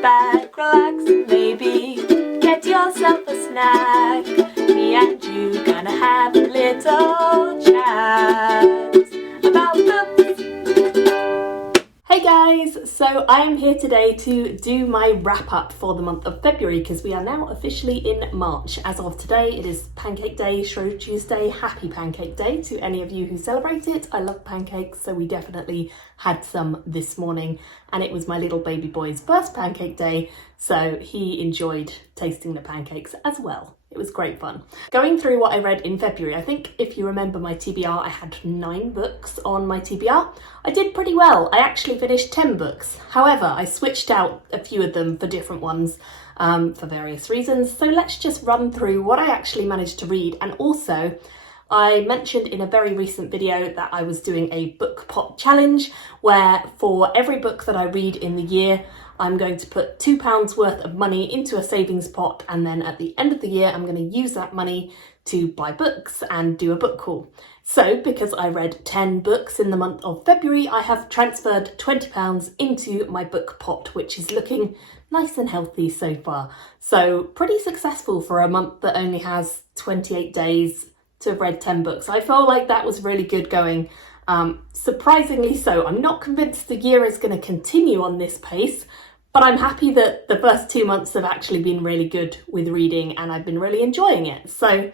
back, relax, and maybe get yourself a snack. Me and you gonna have a little chat about books. Hey guys, so I am here today to do my wrap up for the month of February because we are now officially in March. As of today, it is Pancake Day, Shrove Tuesday. Happy Pancake Day to any of you who celebrate it. I love pancakes, so we definitely had some this morning, and it was my little baby boy's first pancake day, so he enjoyed tasting the pancakes as well. It was great fun. Going through what I read in February, I think if you remember my TBR, I had 9 books on my TBR. I did pretty well. I actually finished 10 books. However, I switched out a few of them for different ones for various reasons. So let's just run through what I actually managed to read. And also, I mentioned in a very recent video that I was doing a book pot challenge where for every book that I read in the year, I'm going to put £2 worth of money into a savings pot, and then at the end of the year I'm going to use that money to buy books and do a book haul. So because I read 10 books in the month of February, I have transferred £20 into my book pot, which is looking nice and healthy so far. So pretty successful for a month that only has 28 days to have read 10 books. I feel like that was really good going. Surprisingly so. I'm not convinced the year is going to continue on this pace, but I'm happy that the first 2 months have actually been really good with reading and I've been really enjoying it. So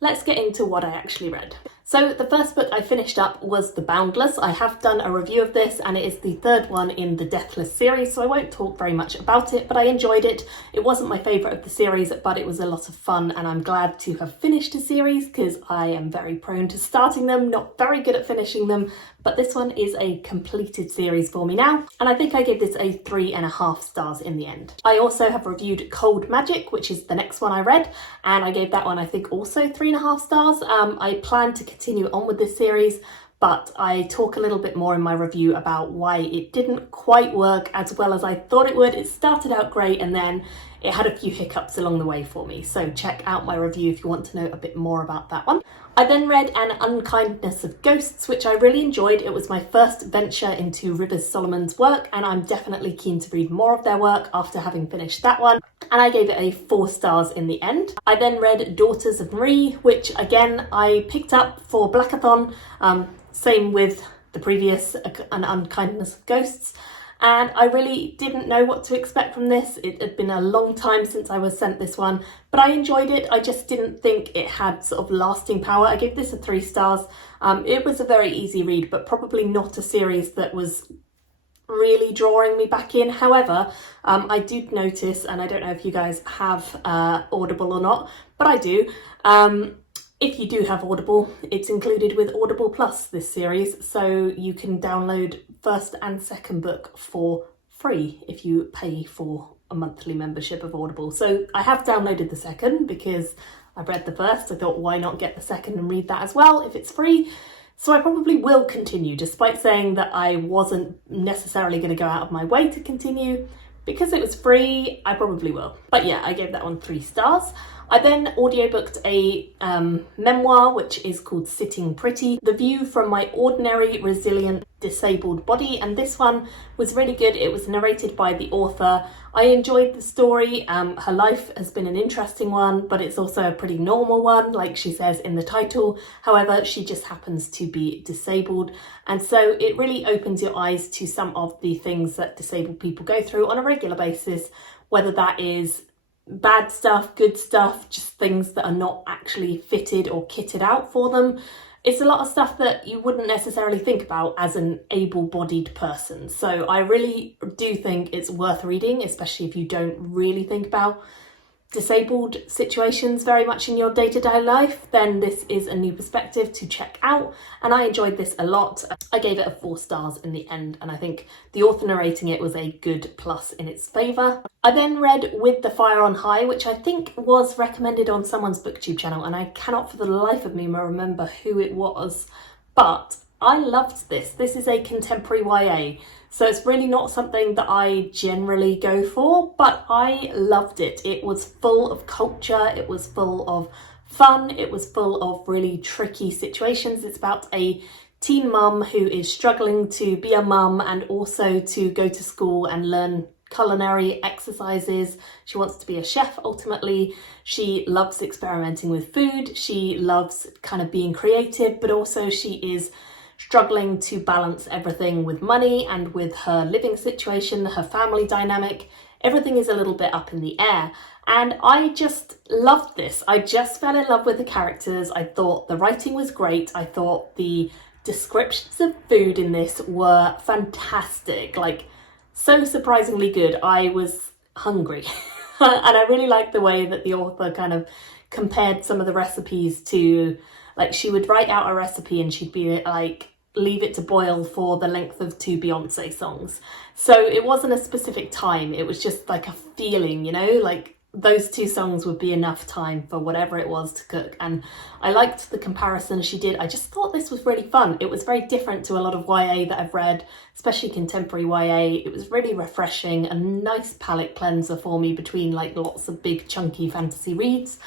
let's get into what I actually read. So the first book I finished up was The Boundless. I have done a review of this and it is the third one in the Deathless series, so I won't talk very much about it, but I enjoyed it. It wasn't my favourite of the series, but it was a lot of fun, and I'm glad to have finished a series because I am very prone to starting them, not very good at finishing them, but this one is a completed series for me now, and I think I gave this a 3.5 stars in the end. I also have reviewed Cold Magic, which is the next one I read, and I gave that one I think also 3.5 stars. I plan to continue on with this series, but I talk a little bit more in my review about why it didn't quite work as well as I thought it would. It started out great and then it had a few hiccups along the way for me, so check out my review if you want to know a bit more about that one. I then read An Unkindness of Ghosts, which I really enjoyed. It was my first venture into Rivers Solomon's work, and I'm definitely keen to read more of their work after having finished that one, and I gave it a 4 stars in the end. I then read Daughters of Marie, which again I picked up for Blackathon, same with the previous An Unkindness of Ghosts. And I really didn't know what to expect from this. It had been a long time since I was sent this one, but I enjoyed it. I just didn't think it had sort of lasting power. I gave this a 3 stars. It was a very easy read, but probably not a series that was really drawing me back in. However, I did notice, and I don't know if you guys have Audible or not, but I do. If you do have Audible, it's included with Audible Plus, this series, so you can download first and second book for free if you pay for a monthly membership of Audible. So I have downloaded the second because I've read the first. I thought, why not get the second and read that as well if it's free? So I probably will continue, despite saying that I wasn't necessarily going to go out of my way to continue. Because it was free, I probably will. But yeah, I gave that one 3 stars. I then audiobooked a memoir which is called Sitting Pretty, The View from My Ordinary, Resilient, Disabled Body, and this one was really good. It was narrated by the author. I enjoyed the story. Her life has been an interesting one, but it's also a pretty normal one, like she says in the title. However, she just happens to be disabled, and so it really opens your eyes to some of the things that disabled people go through on a regular basis, whether that is bad stuff, good stuff, just things that are not actually fitted or kitted out for them. It's a lot of stuff that you wouldn't necessarily think about as an able-bodied person. So I really do think it's worth reading, especially if you don't really think about disabled situations very much in your day-to-day life. Then this is a new perspective to check out, and I enjoyed this a lot. I gave it a 4 stars in the end, and I think the author narrating it was a good plus in its favour. I then read With the Fire on High, which I think was recommended on someone's booktube channel, and I cannot for the life of me remember who it was, but I loved this. This is a contemporary YA, so it's really not something that I generally go for, but I loved it. It was full of culture, it was full of fun, it was full of really tricky situations. It's about a teen mum who is struggling to be a mum and also to go to school and learn culinary exercises. She wants to be a chef ultimately. She loves experimenting with food. She loves kind of being creative, but also she is struggling to balance everything with money and with her living situation, her family dynamic. Everything is a little bit up in the air. And I just loved this. I just fell in love with the characters. I thought the writing was great. I thought the descriptions of food in this were fantastic. Like, so surprisingly good. I was hungry. And I really liked the way that the author kind of compared some of the recipes to, like, she would write out a recipe and she'd be like, leave it to boil for the length of 2 Beyonce songs. So it wasn't a specific time, it was just like a feeling, you know, like those 2 songs would be enough time for whatever it was to cook. And I liked the comparison she did. I just thought this was really fun. It was very different to a lot of YA that I've read, especially contemporary YA. It was really refreshing, a nice palate cleanser for me between like lots of big chunky fantasy reads.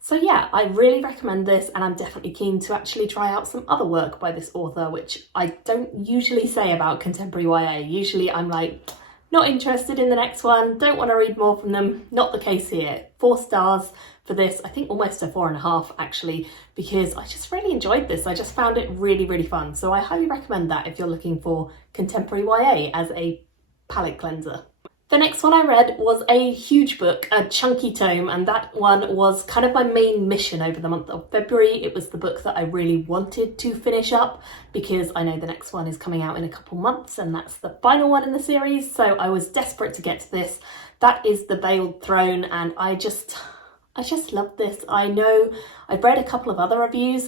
So yeah, I really recommend this, and I'm definitely keen to actually try out some other work by this author, which I don't usually say about contemporary YA. Usually I'm like, not interested in the next one, don't want to read more from them. Not the case here. 4 stars for this. I think almost a 4.5 actually, because I just really enjoyed this. I just found it really, really fun. So I highly recommend that if you're looking for contemporary YA as a palate cleanser. The next one I read was a huge book, a chunky tome, and that one was kind of my main mission over the month of February. It was the book that I really wanted to finish up because I know the next one is coming out in a couple months and that's the final one in the series, so I was desperate to get to this. That is The Veiled Throne, and I just love this. I know I've read a couple of other reviews.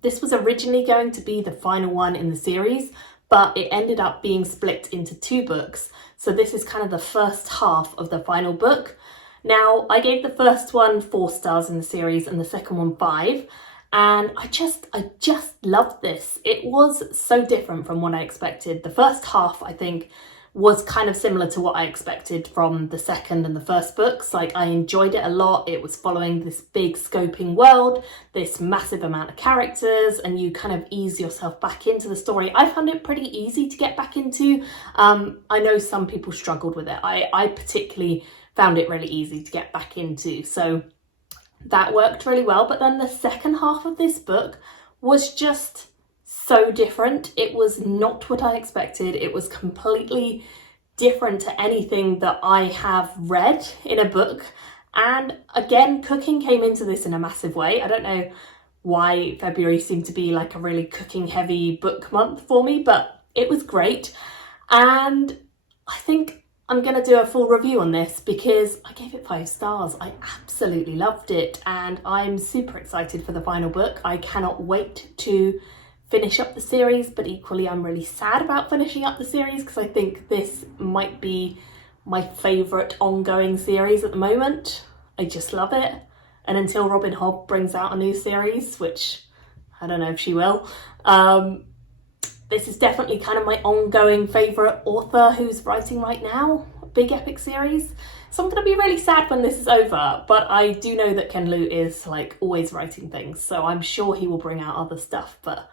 This was originally going to be the final one in the series, but it ended up being split into 2 books. So this is kind of the first half of the final book. Now, I gave the first one 4 stars in the series and the second one 5. And I just loved this. It was so different from what I expected. The first half, I think, was kind of similar to what I expected from the second and the first books. Like, I enjoyed it a lot. It was following this big scoping world, this massive amount of characters, and you kind of ease yourself back into the story. I found it pretty easy to get back into. I know some people struggled with it. I particularly found it really easy to get back into. So that worked really well. But then the second half of this book was just so different. It was not what I expected. It was completely different to anything that I have read in a book. And again, cooking came into this in a massive way. I don't know why February seemed to be like a really cooking heavy book month for me, but it was great. And I think I'm going to do a full review on this because I gave it 5 stars. I absolutely loved it, and I'm super excited for the final book. I cannot wait to finish up the series, but equally I'm really sad about finishing up the series because I think this might be my favourite ongoing series at the moment. I just love it. And until Robin Hobb brings out a new series, which I don't know if she will, this is definitely kind of my ongoing favourite author who's writing right now, a big epic series. So I'm going to be really sad when this is over, but I do know that Ken Liu is like always writing things, so I'm sure he will bring out other stuff, but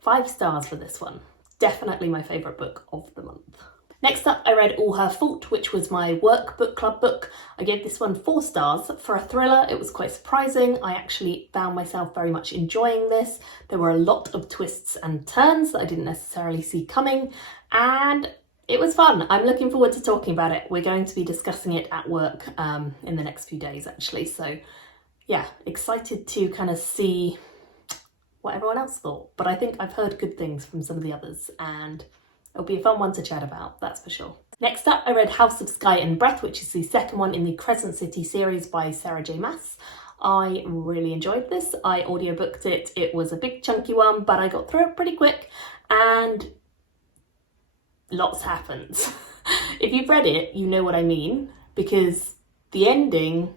5 stars for this one. Definitely my favourite book of the month. Next up, I read All Her Fault, which was my work book club book. I gave this one 4 stars. For a thriller, it was quite surprising. I actually found myself very much enjoying this. There were a lot of twists and turns that I didn't necessarily see coming, and it was fun. I'm looking forward to talking about it. We're going to be discussing it at work in the next few days, actually. So yeah, excited to kind of see what everyone else thought. But I think I've heard good things from some of the others, and it'll be a fun one to chat about, that's for sure. Next up, I read House of Sky and Breath, which is the second one in the Crescent City series by Sarah J Maas. I really enjoyed this. I audiobooked it. It was a big chunky one, but I got through it pretty quick, and lots happens. If you've read it, you know what I mean, because the ending.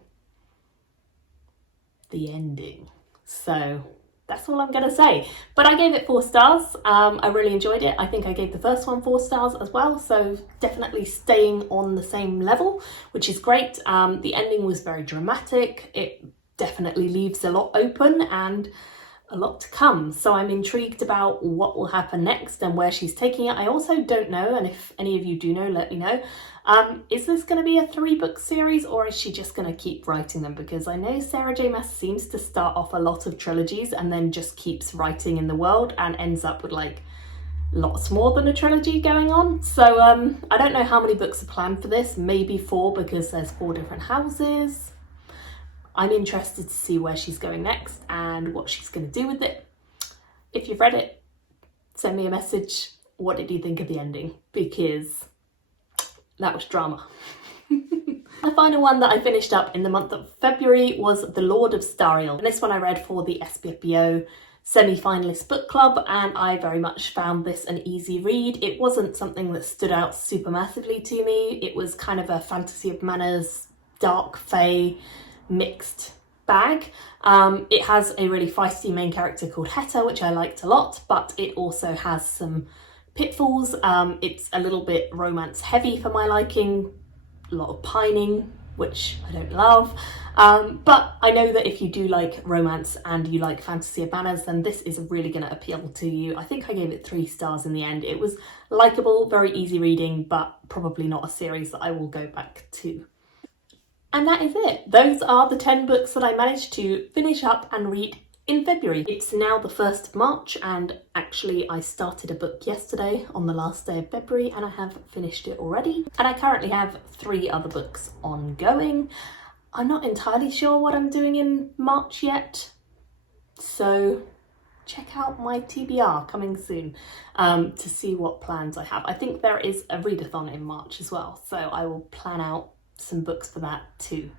So that's all I'm going to say. But I gave it 4 stars. I really enjoyed it. I think I gave the first one 4 stars as well. So definitely staying on the same level, which is great. The ending was very dramatic. It definitely leaves a lot open and a lot to come. So I'm intrigued about what will happen next and where she's taking it. I also don't know, and if any of you do know, let me know, Is this going to be a 3-book series, or is she just going to keep writing them? Because I know Sarah J Maas seems to start off a lot of trilogies and then just keeps writing in the world and ends up with like lots more than a trilogy going on. So I don't know how many books are planned for this, maybe 4 because there's 4 different houses. I'm interested to see where she's going next and what she's going to do with it. If you've read it, send me a message. What did you think of the ending? Because that was drama. The final one that I finished up in the month of February was The Lord of Starial. And this one I read for the SBFBO semi-finalist book club, and I very much found this an easy read. It wasn't something that stood out super massively to me. It was kind of a fantasy of manners, dark fae mixed bag. It has a really feisty main character called Heta, which I liked a lot, but it also has some pitfalls. It's a little bit romance heavy for my liking, a lot of pining, which I don't love. But I know that if you do like romance and you like fantasy of manners, then this is really going to appeal to you. I think I gave it 3 stars in the end. It was likeable, very easy reading, but probably not a series that I will go back to. And that is it. Those are the 10 books that I managed to finish up and read in February. It's now the 1st of March, and actually I started a book yesterday on the last day of February and I have finished it already. And I currently have 3 other books ongoing. I'm not entirely sure what I'm doing in March yet, so check out my TBR coming soon to see what plans I have. I think there is a readathon in March as well, so I will plan out some books for that too.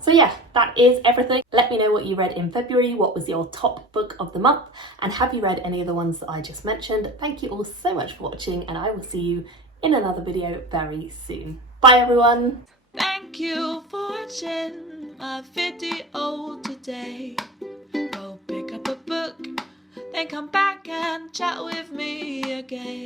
So yeah, that is everything. Let me know what you read in February, what was your top book of the month, and have you read any of the ones that I just mentioned? Thank you all so much for watching, and I will see you in another video very soon. Bye everyone! Thank you for watching my video today. Go pick up a book, then come back and chat with me again.